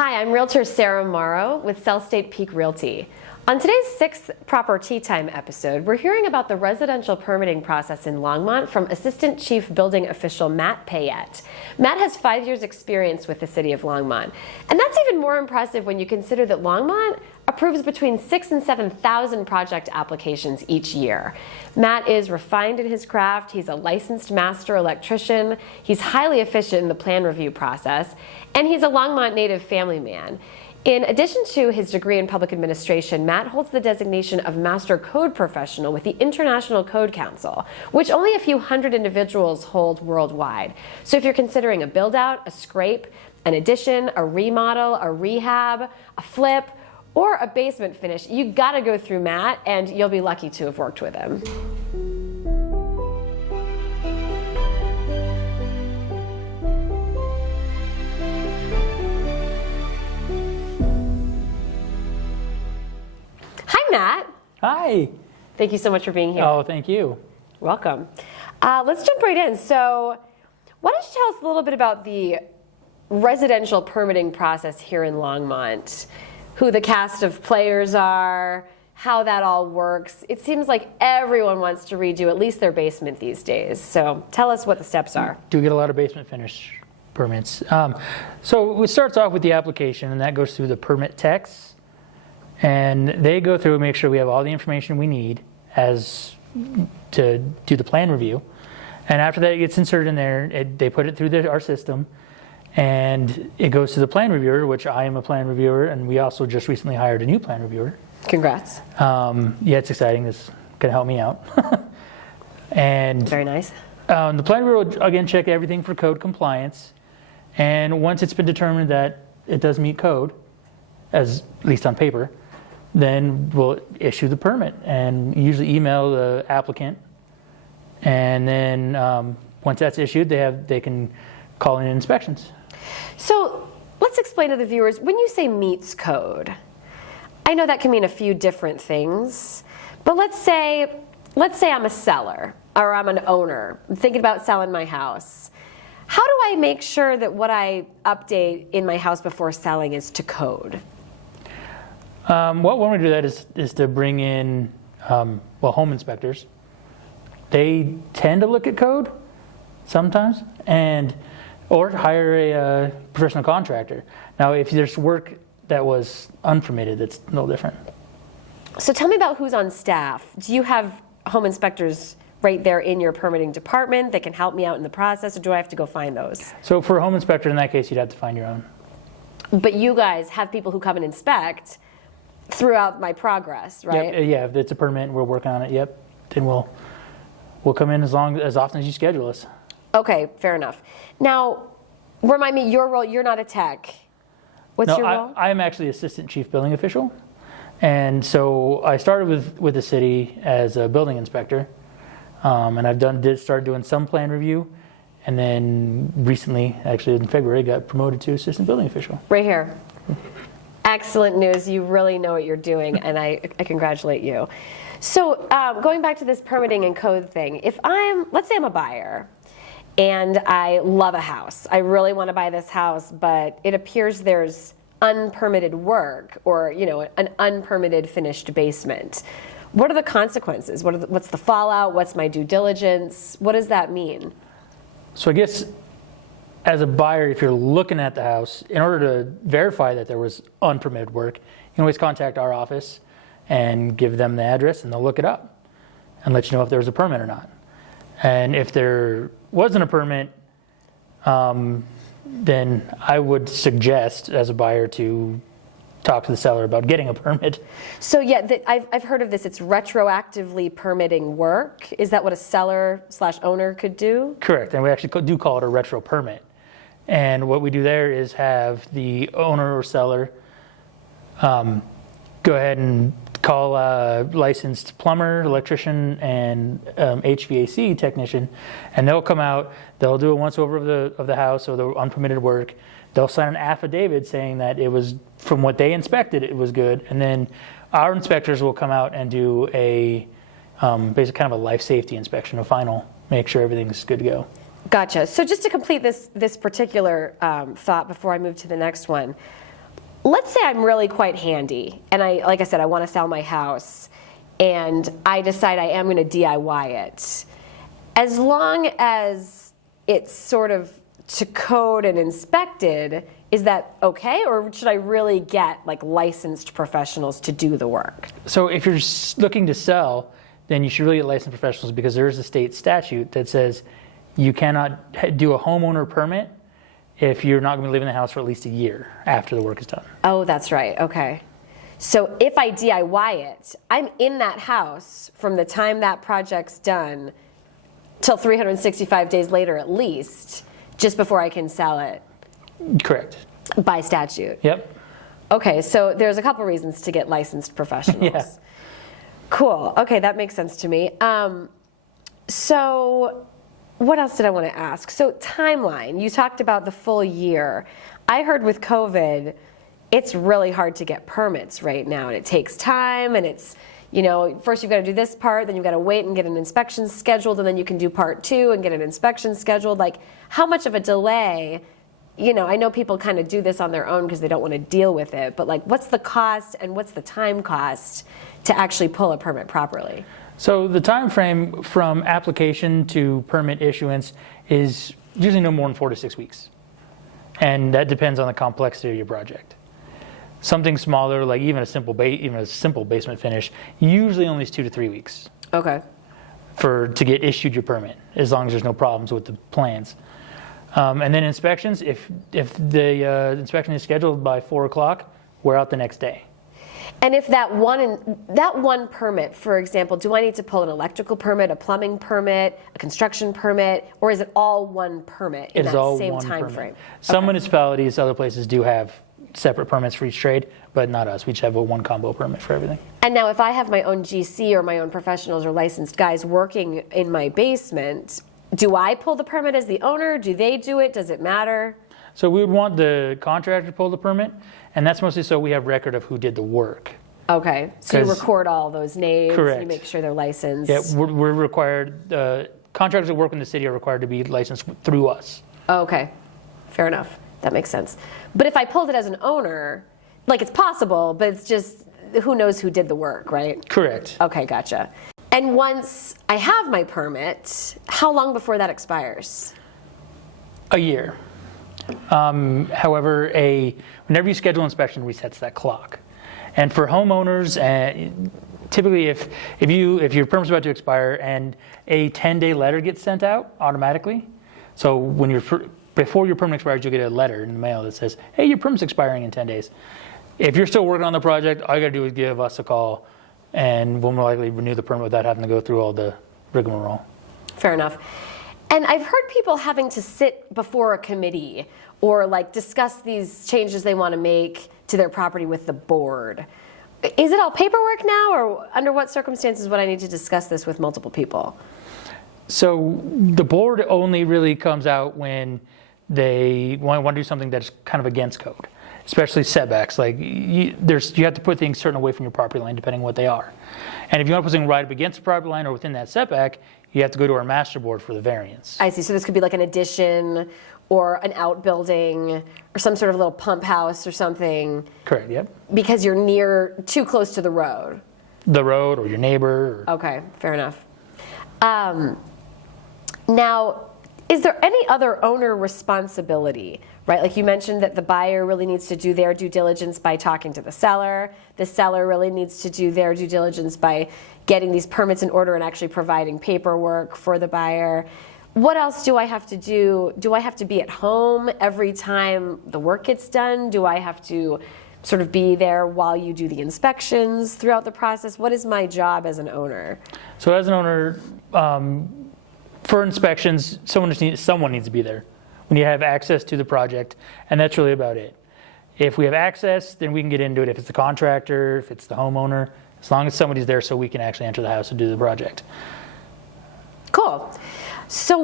Hi, I'm Realtor Sarah Morrow with South State Peak Realty. On today's 6th Proper Tea Time episode, we're hearing about the residential permitting process in Longmont from Assistant Chief Building Official Matt Payette. Matt has 5 years experience with the city of Longmont. And that's even more impressive when you consider that Longmont approves between 6,000 and 7,000 project applications each year. Matt is refined in his craft. He's a licensed master electrician. He's highly efficient in the plan review process, and he's a Longmont native family man. In addition to his degree in public administration, Matt holds the designation of Master Code Professional with the International Code Council, which only a few hundred individuals hold worldwide. So if you're considering a build-out, a scrape, an addition, a remodel, a rehab, a flip, or a basement finish, you gotta go through Matt, and you'll be lucky to have worked with him. Hi, Matt. Hi. Thank you so much for being here. Oh, thank you. Welcome. Let's jump right in. So, why don't you tell us a little bit about the residential permitting process here in Longmont? Who the cast of players are, how that all works. It seems like everyone wants to redo at least their basement these days. So tell us what the steps are. Do get a lot of basement finish permits. So it starts off with the application, and that goes through the permit techs. And they go through and make sure we have all the information we need as to do the plan review. And after that, it gets inserted in there. They put it through our system. And it goes to the plan reviewer, which I am a plan reviewer, and we also just recently hired a new plan reviewer. Congrats. Yeah, it's exciting. This can help me out. And very nice. The plan reviewer will, again, check everything for code compliance. And once it's been determined that it does meet code, at least on paper, then we'll issue the permit and usually email the applicant. And then once that's issued, they can call in inspections. So let's explain to the viewers, when you say meets code, I know that can mean a few different things, but let's say I'm a seller or I'm an owner. I'm thinking about selling my house. How do I make sure that what I update in my house before selling is to code? One way to do that is to bring in home inspectors. They tend to look at code sometimes, or hire a professional contractor. Now, if there's work that was unpermitted, that's a little different. So tell me about who's on staff. Do you have home inspectors right there in your permitting department that can help me out in the process, or do I have to go find those? So for a home inspector, in that case, you'd have to find your own. But you guys have people who come and inspect throughout my progress, right? Yep, yeah, if it's a permit and we're working on it, yep, then we'll come in as often as you schedule us. Okay, fair enough. Now, remind me your role. You're not a tech. What's your role? I'm actually Assistant Chief Building Official. And so I started with the city as a building inspector. And I've started doing some plan review. And then recently, actually in February, got promoted to Assistant Building Official. Right here. Excellent news. You really know what you're doing, and I congratulate you. So going back to this permitting and code thing, let's say I'm a buyer, and I love a house. I really want to buy this house, but it appears there's unpermitted work or, an unpermitted finished basement. What are the consequences? What's the fallout? What's my due diligence? What does that mean? So I guess as a buyer, if you're looking at the house, in order to verify that there was unpermitted work, you can always contact our office and give them the address, and they'll look it up and let you know if there was a permit or not. And if there wasn't a permit, then I would suggest as a buyer to talk to the seller about getting a permit. So yeah, I've heard of this. It's retroactively permitting work. Is that what a seller/owner could do? Correct, and we actually do call it a retro permit. And what we do there is have the owner or seller go ahead and call a licensed plumber, electrician, and HVAC technician, and they'll come out. They'll do a once-over of the house or the unpermitted work. They'll sign an affidavit saying that it was, from what they inspected, it was good, and then our inspectors will come out and do a basically kind of a life safety inspection, a final, make sure everything's good to go. Gotcha. So just to complete this particular thought before I move to the next one, let's say I'm really quite handy, and like I said, I want to sell my house, and I decide I am going to DIY it. As long as it's sort of to code and inspected, is that okay, or should I really get like licensed professionals to do the work? So if you're looking to sell, then you should really get licensed professionals, because there is a state statute that says you cannot do a homeowner permit if you're not going to be living in the house for at least a year after the work is done. Oh, that's right. Okay. So if I DIY it, I'm in that house from the time that project's done till 365 days later at least, just before I can sell it. Correct. By statute. Yep. Okay, so there's a couple reasons to get licensed professionals. Yeah. Cool. Okay, that makes sense to me. So what else did I want to ask? So timeline, you talked about the full year. I heard with COVID, it's really hard to get permits right now, and it takes time, and it's, you know, first you've got to do this part, then you've got to wait and get an inspection scheduled, and then you can do part 2 and get an inspection scheduled. Like, how much of a delay? You know, I know people kind of do this on their own because they don't want to deal with it, but like, what's the cost and what's the time cost to actually pull a permit properly? So the time frame from application to permit issuance is usually no more than 4 to 6 weeks. And that depends on the complexity of your project. Something smaller, like even a simple basement finish, usually only is 2 to 3 weeks. Okay. To get issued your permit, as long as there's no problems with the plans. And then inspections, if the inspection is scheduled by 4 o'clock, we're out the next day. And if that one permit, for example, do I need to pull an electrical permit, a plumbing permit, a construction permit, or is it all one permit in that same time frame? Some municipalities, other places do have separate permits for each trade, but not us. We just have a one combo permit for everything. And now if I have my own GC or my own professionals or licensed guys working in my basement, do I pull the permit as the owner? Do they do it? Does it matter? So we would want the contractor to pull the permit, and that's mostly so we have record of who did the work. Okay, so you record all those names, correct. You make sure they're licensed. Yeah, we're required, contractors that work in the city are required to be licensed through us. Okay, fair enough. That makes sense. But if I pulled it as an owner, like, it's possible, but it's just, who knows who did the work, right? Correct. Okay, gotcha. And once I have my permit, how long before that expires? A year. However, whenever you schedule inspection, resets that clock. And for homeowners, typically if your permit's about to expire and a 10-day letter gets sent out automatically, so before your permit expires, you'll get a letter in the mail that says, hey, your permit's expiring in 10 days. If you're still working on the project, all you gotta do is give us a call, and we'll more likely renew the permit without having to go through all the rigmarole. Fair enough. And I've heard people having to sit before a committee or like discuss these changes they want to make to their property with the board. Is it all paperwork now, or under what circumstances would I need to discuss this with multiple people? So the board only really comes out when they want to do something that's kind of against code, especially setbacks. Like you have to put things certain away from your property line depending on what they are. And if you want to put something right up against the property line or within that setback, you have to go to our master board for the variance. I see. So this could be like an addition or an outbuilding or some sort of little pump house or something. Correct, yep. Because you're too close to the road. The road or your neighbor. Okay, fair enough. Now, is there any other owner responsibility, right? Like you mentioned that the buyer really needs to do their due diligence by talking to the seller. The seller really needs to do their due diligence by getting these permits in order and actually providing paperwork for the buyer. What else do I have to do? Do I have to be at home every time the work gets done? Do I have to sort of be there while you do the inspections throughout the process? What is my job as an owner? So as an owner, for inspections, someone needs to be there when you have access to the project, and that's really about it. If we have access, then we can get into it. If it's the contractor, if it's the homeowner, as long as somebody's there so we can actually enter the house and do the project. Cool. So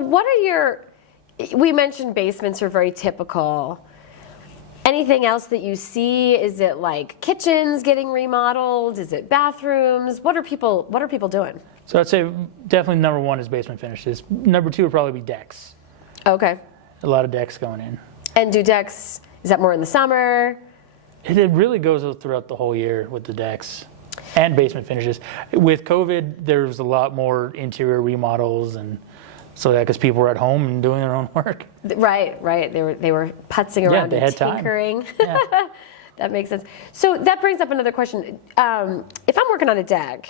we mentioned basements are very typical. Anything else that you see? Is it like kitchens getting remodeled? Is it bathrooms? What are people doing? So I'd say definitely number one is basement finishes. Number two would probably be decks. Okay. A lot of decks going in. And do decks, is that more in the summer? It really goes throughout the whole year with the decks and basement finishes. With COVID, there was a lot more interior remodels and so that because people were at home and doing their own work. Right. They were putzing around they and had time. tinkering. Yeah. That makes sense. So that brings up another question. If I'm working on a deck,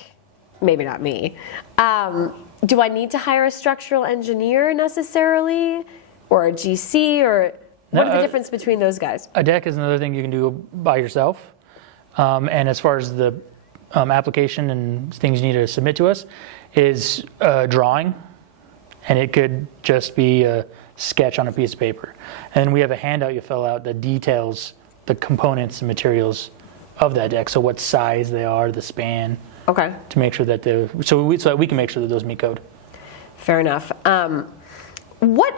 maybe not me, do I need to hire a structural engineer necessarily, or a GC, or what are the difference between those guys? A deck is another thing you can do by yourself. And as far as the application and things you need to submit to us is drawing, and it could just be a sketch on a piece of paper. And we have a handout you fill out that details the components and materials of that deck, so what size they are, the span. Okay. To make sure that so that we can make sure that those meet code. Fair enough. What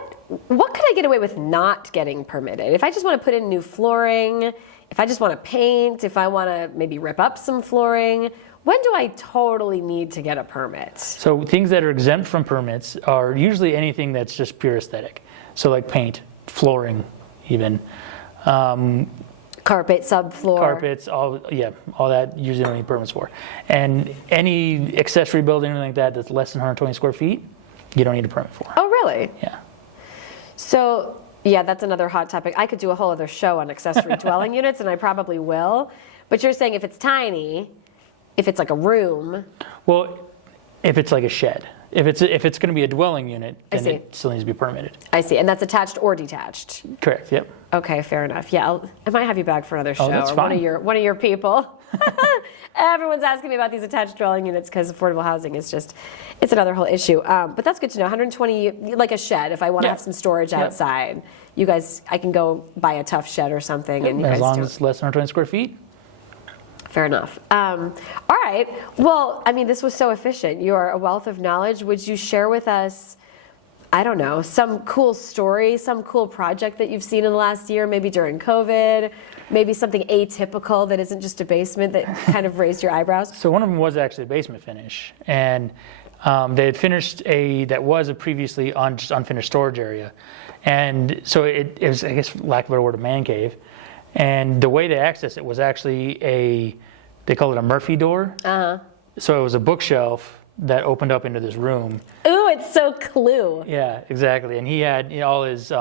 could I get away with not getting permitted? If I just want to put in new flooring, if I just want to paint, if I want to maybe rip up some flooring, when do I totally need to get a permit? So things that are exempt from permits are usually anything that's just pure aesthetic. So like paint, flooring, even. Carpet, subfloor. Carpets, all that usually don't need permits for. And any accessory building or anything like that that's less than 120 square feet, you don't need a permit for. Oh, really? Yeah. So, yeah, that's another hot topic. I could do a whole other show on accessory dwelling units, and I probably will. But you're saying if it's tiny, if it's like a room. Well, if it's like a shed. If it's going to be a dwelling unit, then it still needs to be permitted. I see. And that's attached or detached? Correct, yep. Okay, fair enough. Yeah, I might have you back for another show. That's or fine. One of your people. Everyone's asking me about these attached dwelling units because affordable housing is just, it's another whole issue. But that's good to know. 120, like a shed, if I want to have some storage outside. You guys, I can go buy a tough shed or something. And you as guys long as it's less than 120 square feet. Fair enough. All right. Well, I mean, this was so efficient. You are a wealth of knowledge. Would you share with us, I don't know, some cool story, some cool project that you've seen in the last year, maybe during COVID, maybe something atypical that isn't just a basement that kind of raised your eyebrows? So one of them was actually a basement finish. And they had finished that was a previously just unfinished storage area. And so it was, I guess, lack of a better word, a man cave. And the way they accessed it was actually they call it a Murphy door. Uh-huh. So it was a bookshelf that opened up into this room. Ooh, it's so Clue. Yeah, exactly. And he had all his,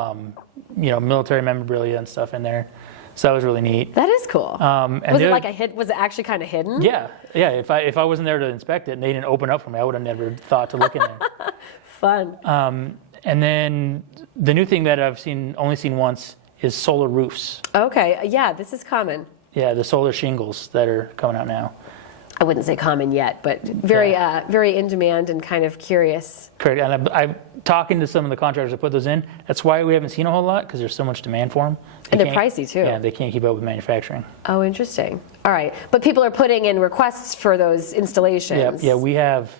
military memorabilia and stuff in there. So that was really neat. That is cool. And was it like was it actually kind of hidden? Yeah. If I wasn't there to inspect it and they didn't open up for me, I would have never thought to look in there. Fun. And then the new thing that I've only seen once is solar roofs. Okay, yeah, this is common. Yeah, the solar shingles that are coming out now. I wouldn't say common yet, but very in demand and kind of curious. Correct, and I'm talking to some of the contractors that put those in. That's why we haven't seen a whole lot, because there's so much demand for them. And they're pricey too. Yeah, they can't keep up with manufacturing. Oh, interesting. All right, but people are putting in requests for those installations. Yeah, we have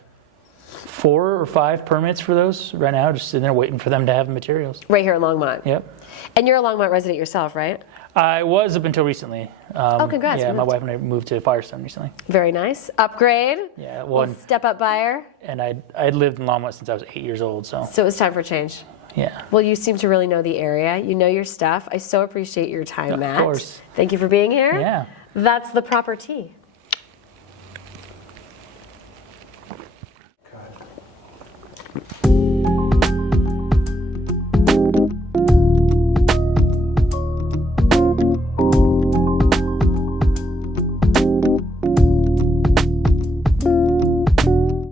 4 or 5 permits for those right now, just sitting there waiting for them to have the materials. Right here in Longmont. Yep. And you're a Longmont resident yourself, right? I was up until recently. Oh, congrats. Yeah, my wife and I moved to Firestone recently. Very nice. Upgrade. Yeah, well, step up buyer. And I'd lived in Longmont since I was 8 years old, so. So it was time for change. Yeah. Well, you seem to really know the area. You know your stuff. I so appreciate your time, Matt. Of course. Thank you for being here. Yeah. That's the proper tea.